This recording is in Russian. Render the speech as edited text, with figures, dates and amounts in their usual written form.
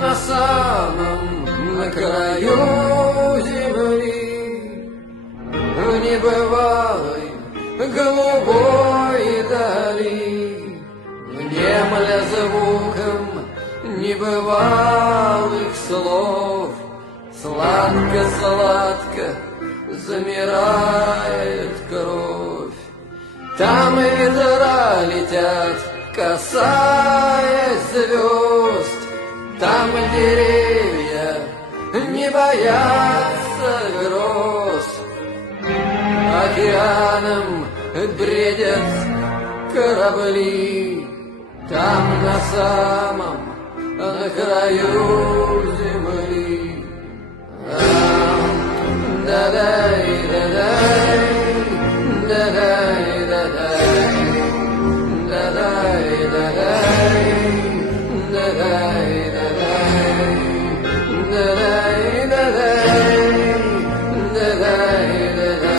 на самом, на краю земли, в небывалой голубой дали, внемля звуком небывалых слов, сладко-сладко замирает кровь. Там ветра летят, касаясь звезд, там деревья не боятся гроз. Океаном бредят корабли, там на самом, на краю